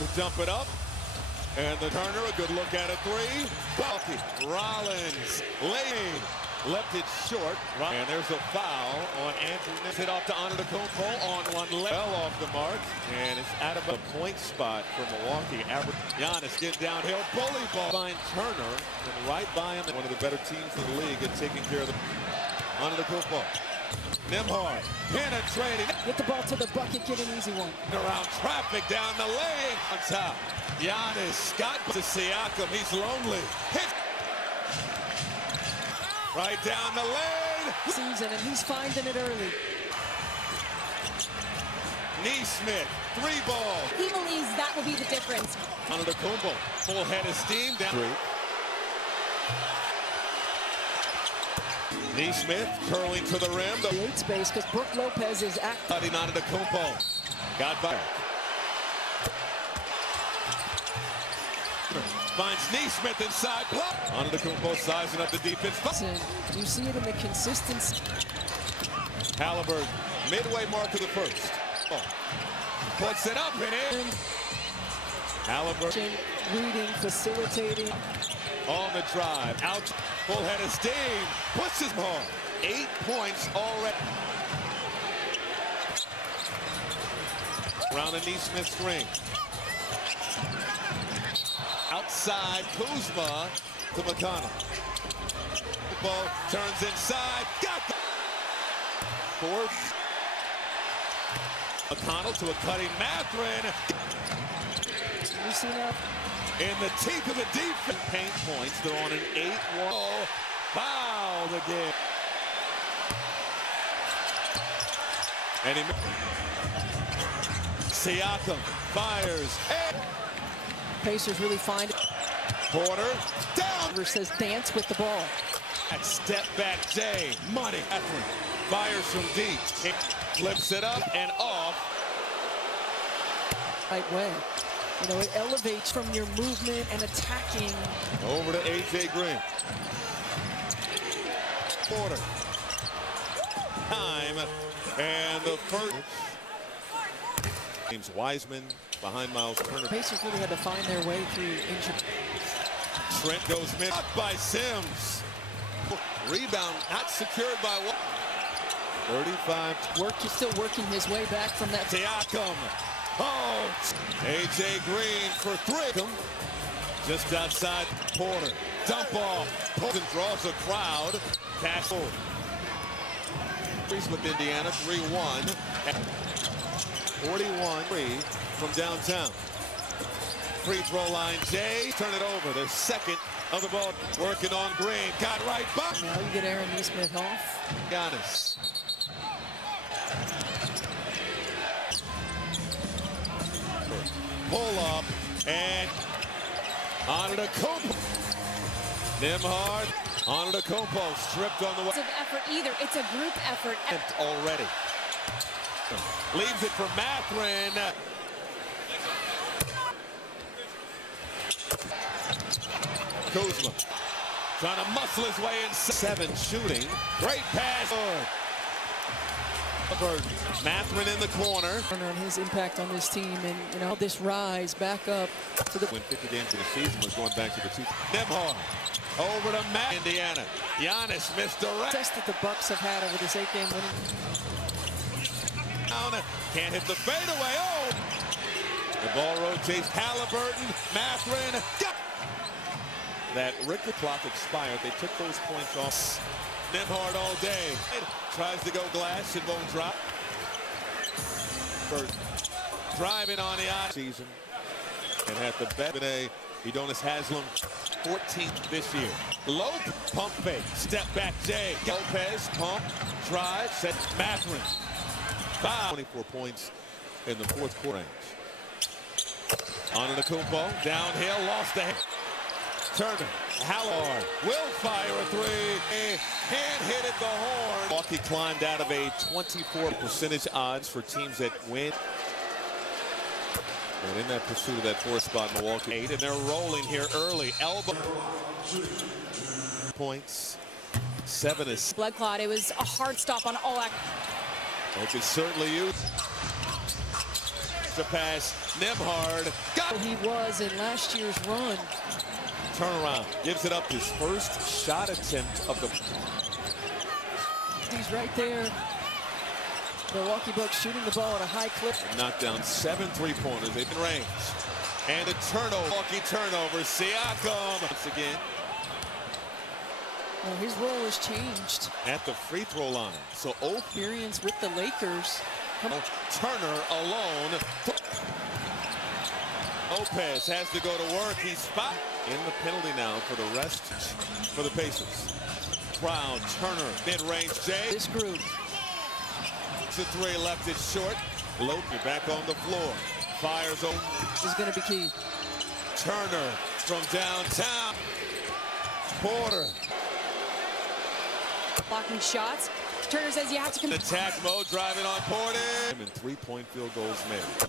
to jump it up. And the Turner, a good look at a three. Milwaukee, Rollins, Lane, left it short. And there's a foul on Andrew. Hit off to Antetokounmpo on one leg. Well off the mark. And it's out of the point spot for Milwaukee. Giannis getting downhill. Bully ball. Find Turner. And right by him. One of the better teams in the league at taking care of the Antetokounmpo. Nembhard penetrating. Get the ball to the bucket, get an easy one. Around traffic down the lane. On top. Giannis got to Siakam. He's lonely. Hit. Right down the lane. Season, and he's finding it early. Neesmith, three ball. He believes that will be the difference. Antetokounmpo, full head of steam down. Three. Neesmith curling to the rim. Great space because Brook Lopez is active. Antetokounmpo got by. Finds Neesmith inside. Antetokounmpo sizing up the defense. You see it in the consistency. Halliburton, midway mark of the first. Puts it up and in. Halliburton. Reading, facilitating. On the drive, out, full head of steam, puts his ball. 8 points already. Around the Neesmith screen. Outside, Kuzma to McConnell. The ball turns inside, got the fourth. McConnell to a cutting Mathurin. You see that? In the teeth of the defense. Paint points. They're on an 8-1. Fouled again. And he Siakam fires. Pacers really find it. Porter down. Says dance with the ball. That step back Jay. Money. Fires from deep. Flips it up and off. Right way. You know, it elevates from your movement and attacking. Over to A.J. Green. Porter. Time. And the first. James Wiseman behind Miles Turner. Pacers really had to find their way through injury. Trent goes mid. Up by Sims. Rebound not secured by one. 35. He's still working his way back from that. Siakam. Oh, A.J. Green for three. Just outside Porter. Dump off. Porter draws a crowd. Pass forward. With Indiana, 3-1. 41-3 from downtown. Free throw line, Jay. Turn it over. The second of the ball. Working on Green. Got right back. Now you get Aaron Neesmith off. Giannis. Pull up and Antetokounmpo. Nembhard. Antetokounmpo stripped on the way. It's an effort either. It's a group effort. Already. Leaves it for Mathurin. Kuzma trying to muscle his way in. 7 shooting. Great pass. Mathurin in the corner. On his impact on this team, and you know this rise back up to the. Win 50 games in the season was going back to the two. Nembhard over to Matt. Indiana. Giannis misdirect. Test that the Bucks have had over this 8-game winning. Can't hit the fadeaway. Oh! The ball rotates. Halliburton, Mathurin. That record clock expired. They took those points off. Nembhard all day. Tries to go glass. It won't drop. Burton driving on the season. And at the bet, Udonis Haslem, 14th this year. Low pump fake. Step back, Jay. Lopez, pump, drive, set Mathurin. 24 points in the fourth quarter range. Antetokounmpo downhill, lost the head. Turner, Halliburton will fire a three. Can't hit it the horn. Milwaukee climbed out of a 24% odds for teams that win. And in that pursuit of that fourth spot, Milwaukee 8, and they're rolling here early. Elbow points. 7 is blood clot. It was a hard stop on all act. They could certainly use the pass. Nembhard got He was in last year's run. Turnaround, gives it up, his first shot attempt of the... He's right there. Milwaukee Bucks shooting the ball at a high clip. Knocked down 7 3-pointers. They've been range. And a turnover. Milwaukee turnover. Siakam once again. Well, his role has changed. At the free throw line. So Experience with the Lakers. Turner alone. Lopez has to go to work. He's spot in the penalty now for the rest for the Pacers. Brown, Turner, mid-range Jay. This group. It's a 3, left it short. Lope back on the floor. Fires over. This is going to be key. Turner from downtown. Porter. Blocking shots. Turner says you have to Attack mode, driving on Porter. And 3-point field goals made.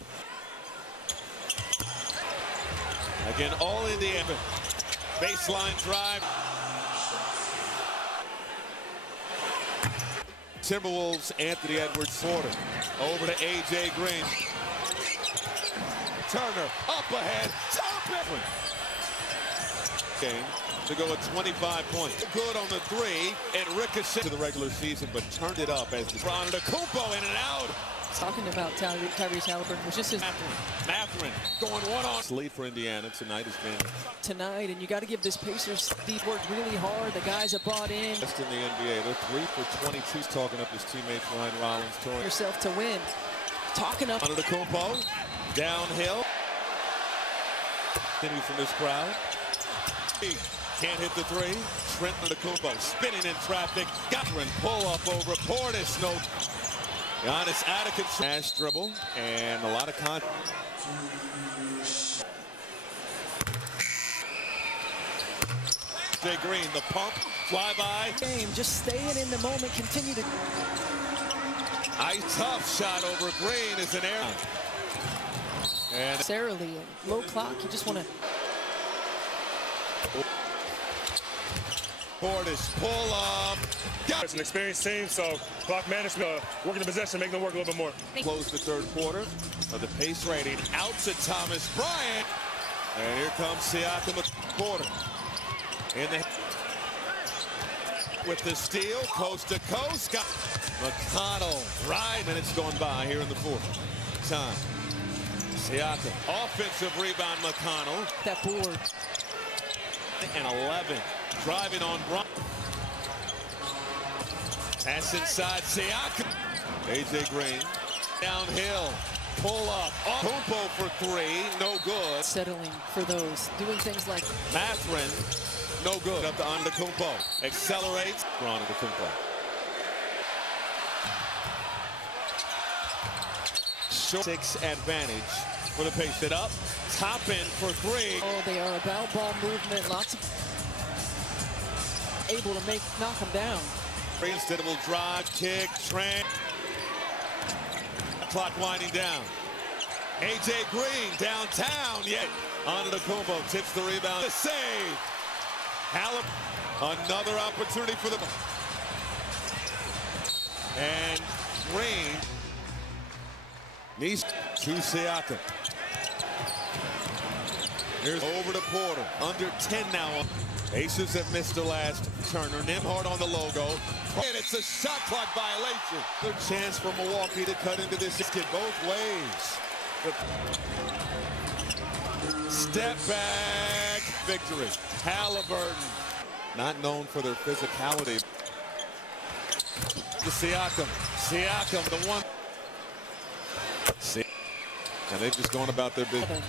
Again, all Indiana. Baseline drive. Timberwolves, Anthony Edwards, Porter. Over to A.J. Green. Turner, up ahead. Game to go at 25 points. Good on the 3. It ricocheted to the regular season, but turned it up as the Kumpo in and out. Talking about Tyrese Halliburton was just his Mathurin going one-on. Lead for Indiana tonight has been tonight, and you got to give this Pacers deep work really hard. The guys have bought in. Best in the NBA. They're 3 for 22. Talking up his teammates Ryan Rollins. Yourself to win. Talking up. Under the Kumpo. Downhill. Continue from this crowd. He can't hit the 3. Trent under the Kumpo. Spinning in traffic. Mathurin pull up over Portis. No. Giannis out of control. Dash dribble and a lot of contact. Jay Green, the pump, fly by. Game, just staying in the moment, continue to. Tough shot over Green is an error. And Necessarily low clock, you just want to. Portis pull up. It's an experienced team, so clock management, working the possession, making them work a little bit more. Close the third quarter of the pace rating. Out to Thomas Bryant. And here comes Siakam with Porter. In the with the steal, coast to coast. Got McConnell. Right. Minutes going by here in the fourth. Time. Siakam. Offensive rebound, McConnell. That board. And 11. Driving on Bryant. Pass inside Siakam. A.J. Green. Downhill. Pull up. Kumpo for 3. No good. Settling for those. Doing things like Mathurin. No good. Up to Kumpo. Accelerates. Kumpo. Short 6 advantage for the pace. It up. Top in for 3. Oh, they are about ball movement. Lots of able to knock them down. Instead of a drive, kick, Trent. Clock winding down. A.J. Green downtown, yet Kumpo tips the rebound. The save. Another opportunity for the. And Green needs to Siakam. Here's over to Porter. Under 10 now. Aces have missed the last. Turner. Nembhard on the logo. And it's a shot clock violation. Good chance for Milwaukee to cut into this. Get both ways. Step back victory. Halliburton. Not known for their physicality. To Siakam. Siakam, the one. And they've just gone about their business.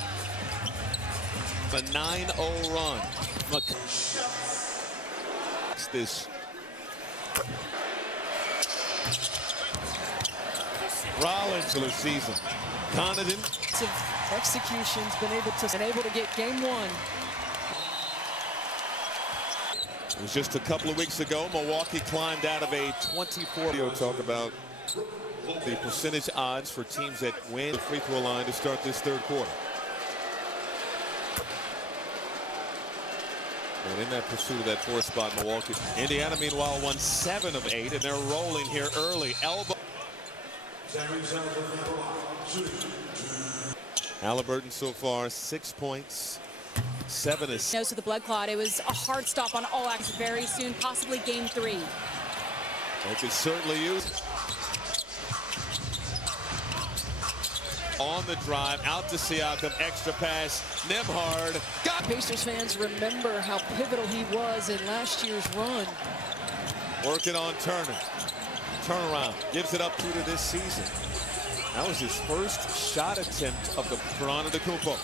A 9-0 run. This Rollins for the season. Connaughton. Execution's been able to get game 1. It was just a couple of weeks ago. Milwaukee climbed out of a 24. Talk about the percentage odds for teams that win the free throw line to start this third quarter. And in that pursuit of that 4th spot, Milwaukee. Indiana, meanwhile, won 7 of 8, and they're rolling here early. Elbow. Halliburton so far 6 points, 7 assists. Nose to the blood clot. It was a hard stop on all acts very soon, possibly game 3. They could certainly use on the drive, out to Siakam, extra pass, Nembhard. Got Pacers fans remember how pivotal he was in last year's run. working on Turner. Turnaround, gives it up to this season. That was his first shot attempt of the Antetokounmpo.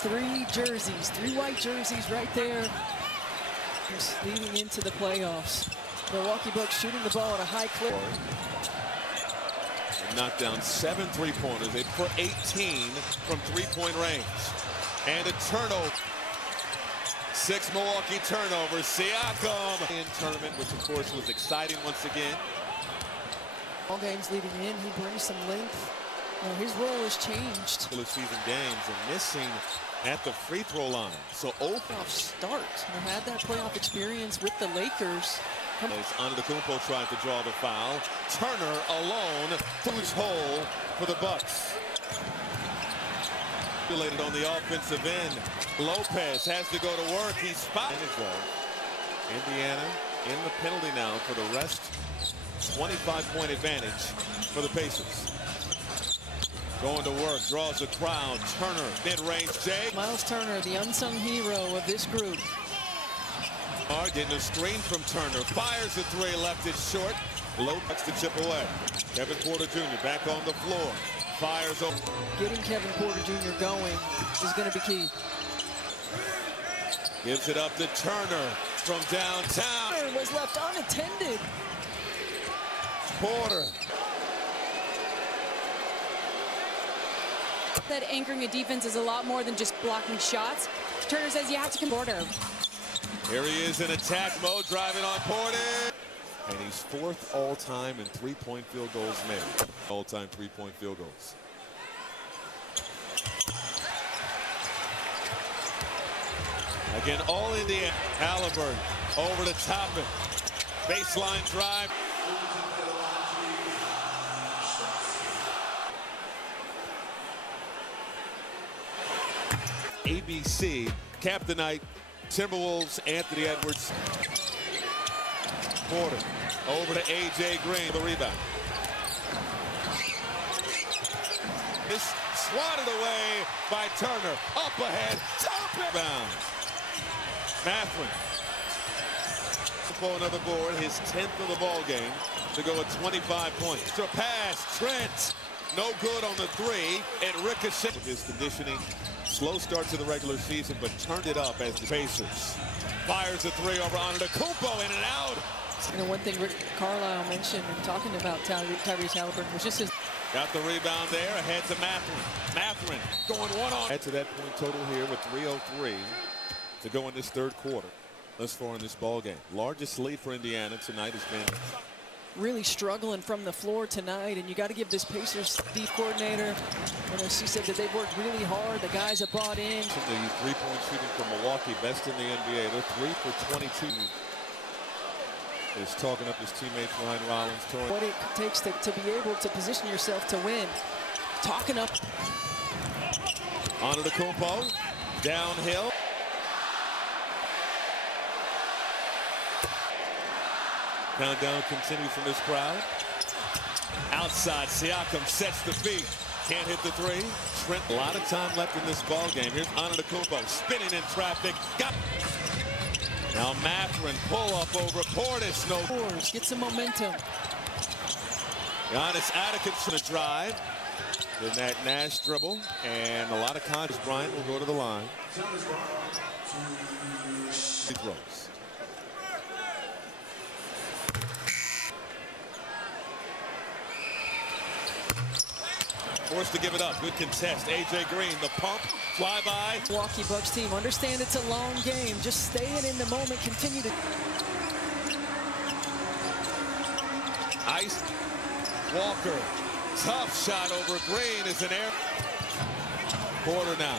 3 jerseys, 3 white jerseys right there. Just leading into the playoffs. Milwaukee Bucks shooting the ball at a high clip. Knocked down 7 3-pointers. They put 18 from 3-point range. And a turnover. 6 Milwaukee turnovers. Siakam in tournament, which of course was exciting once again. All games leading in, he brings some length. Now his role has changed. Regular season games and missing at the free throw line. So Playoff start. And had that playoff experience with the Lakers. Antetokounmpo tried to draw the foul. Turner alone, huge hole for the Bucks. On the offensive end, Lopez has to go to work. He's spotted. Indiana in the penalty now for the rest. 25-point advantage for the Pacers. Going to work, draws the crowd. Turner, mid-range, Jay. Miles Turner, the unsung hero of this group. Getting a screen from Turner, fires a 3, left it short. Lopez to chip away. Kevin Porter Jr. back on the floor. Fires over. Getting Kevin Porter Jr. going is going to be key. Gives it up to Turner from downtown. Turner was left unattended. Porter. That anchoring a defense is a lot more than just blocking shots. Turner says you have to Porter. Here he is in attack mode, driving on Porter. And he's 4th all-time in 3-point field goals made. All-time 3-point field goals. Again, all Indiana. Halliburton over the top of it. Baseline drive. ABC cap the night. Timberwolves, Anthony Edwards. Porter over to A.J. Green, the rebound. This swatted away by Turner. Up ahead, top rebound. Mathurin. For another board, his 10th of the ball game to go at 25 points. To pass, Trent. No good on the 3. It ricocheted with his conditioning. Slow start to the regular season, but turned it up as the Pacers. Fires a 3 over Antetokounmpo, in and out. You know, one thing Rick Carlisle mentioned in talking about Tyrese Halliburton was just his. Got the rebound there, ahead to Mathurin. Mathurin going one-on. Add to that point total here with 3:03 to go in this 3rd quarter. Thus far in this ball game. Largest lead for Indiana tonight has been. Really struggling from the floor tonight, and you got to give this Pacers D coordinator, you know, she said that they've worked really hard. The guys have bought in. The 3-point shooting from Milwaukee, best in the NBA. They're 3 for 22. Is talking up his teammates behind Rollins. What it takes to be able to position yourself to win. Talking up. Antetokounmpo, downhill. Countdown continues from this crowd. Outside, Siakam sets the feed. Can't hit the 3. Trent, a lot of time left in this ball game. Here's Antetokounmpo spinning in traffic. Got. Now Mathurin pull up over Portis. No. Get some momentum. Giannis Antetokounmpo to drive. Then that Nash dribble and a lot of contact. Bryant will go to the line. He throws. Forced to give it up. Good contest. A.J. Green, the pump, flyby. Milwaukee Bucks team, understand it's a long game. Just staying in the moment, continue to. Ice. Walker. Tough shot over Green is an air. Porter now.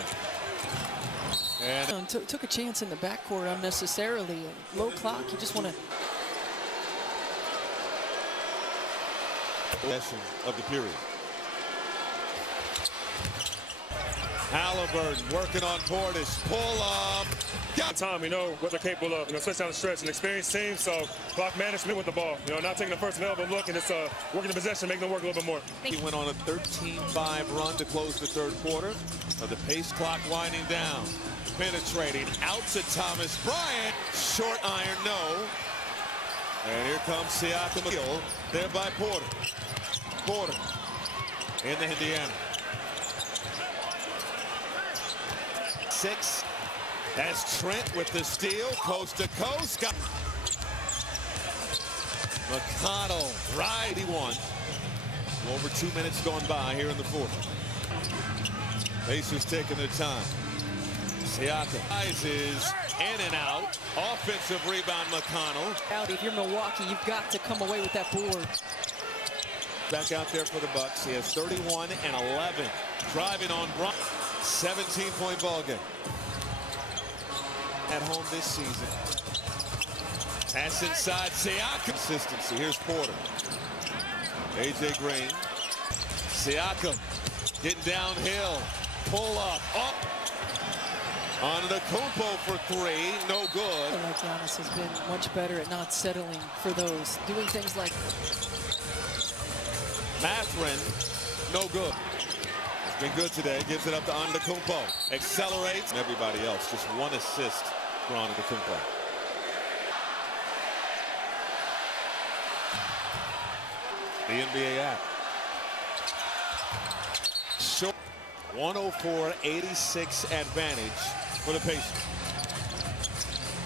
And took a chance in the backcourt unnecessarily. Low clock, you just want to. Possession of the period. Halliburton working on Portis. Pull up. Got time, we know what they're capable of. Especially down the stretch, an experienced team. So clock management with the ball. Not taking the first available look and just working the possession, making them work a little bit more. He went on a 13-5 run to close the third quarter. So the pace clock winding down. Penetrating out to Thomas Bryant. Short iron, no. And here comes Siakam. There by Porter. Porter in the Indiana. 6 as Trent with the steal, coast to coast. McConnell, right, he won. Over 2 minutes going by here in the fourth. Pacers taking their time. Siakam rises in and out. Offensive rebound, McConnell. If you're Milwaukee, you've got to come away with that board. Back out there for the Bucks. He has 31 and 11. Driving on Bryant. 17-point ball game. At home this season. Pass inside Siakam. Consistency. Here's Porter. AJ Green. Siakam getting downhill. Pull up. Up. On the Kumpo for 3. No good. I feel like Giannis has been much better at not settling for those. Doing things like Mathurin. No good. Been good today. Gives it up to Antetokounmpo. Accelerates. Everybody else. Just 1 assist for Antetokounmpo. The NBA app. Short. 104-86 advantage for the Pacers.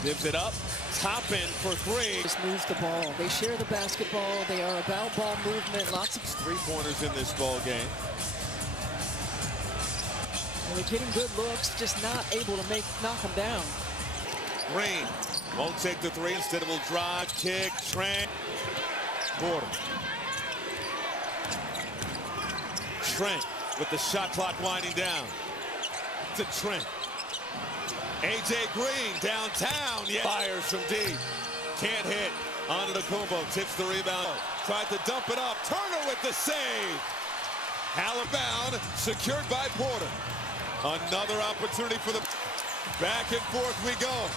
Gives it up. Top end for 3. Just moves the ball. They share the basketball. They are about ball movement. Lots of 3-pointers in this ball game. And they're getting good looks, just not able to knock them down. Green won't take the 3. Instead will drive, kick, Trent. Porter. Trent with the shot clock winding down. To Trent. AJ Green downtown. Yeah. Fires from deep. Can't hit. Antetokounmpo tips the rebound. Tried to dump it up. Turner with the save. Halliburton secured by Porter. Another opportunity for the back and forth we go.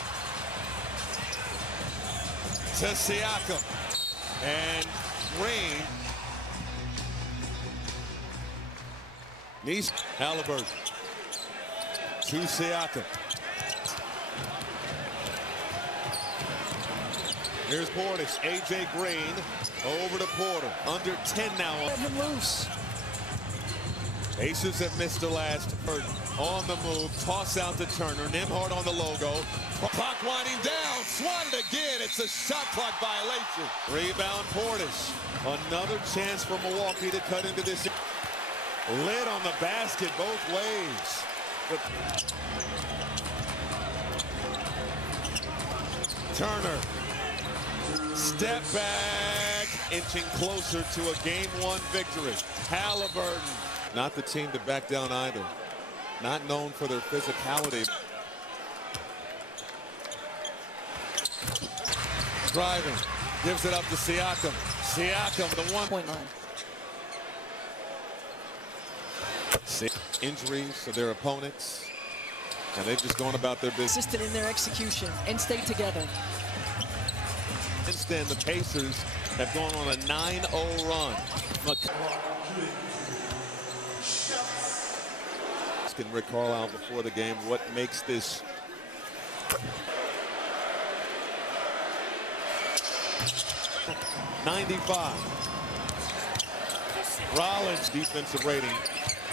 To Siakam. And Green. Nice. Halliburton. To Siakam. Here's Portis. AJ Green over to Porter. Under 10 now. Let him loose. Pacers have missed the last third. On the move. Toss out to Turner. Nembhard on the logo. Clock winding down. Swatted again. It's a shot clock violation. Rebound Portis. Another chance for Milwaukee to cut into this. Lid on the basket both ways. Turner. Step back. Inching closer to a game-1 victory. Halliburton. Not the team to back down either. Not known for their physicality. Driving. Gives it up to Siakam. Siakam, the 1-point line. Injuries to their opponents. And they've just gone about their business. Consistent in their execution and stay together. Instead, the Pacers have gone on a 9-0 run. Asking Rick Carlisle before the game what makes this. .95. Rollins defensive rating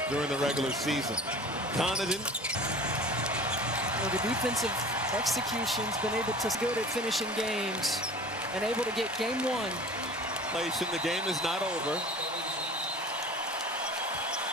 during the regular season. Connaughton. Well, the defensive execution's been able to good at finishing games and able to get game 1. The game is not over.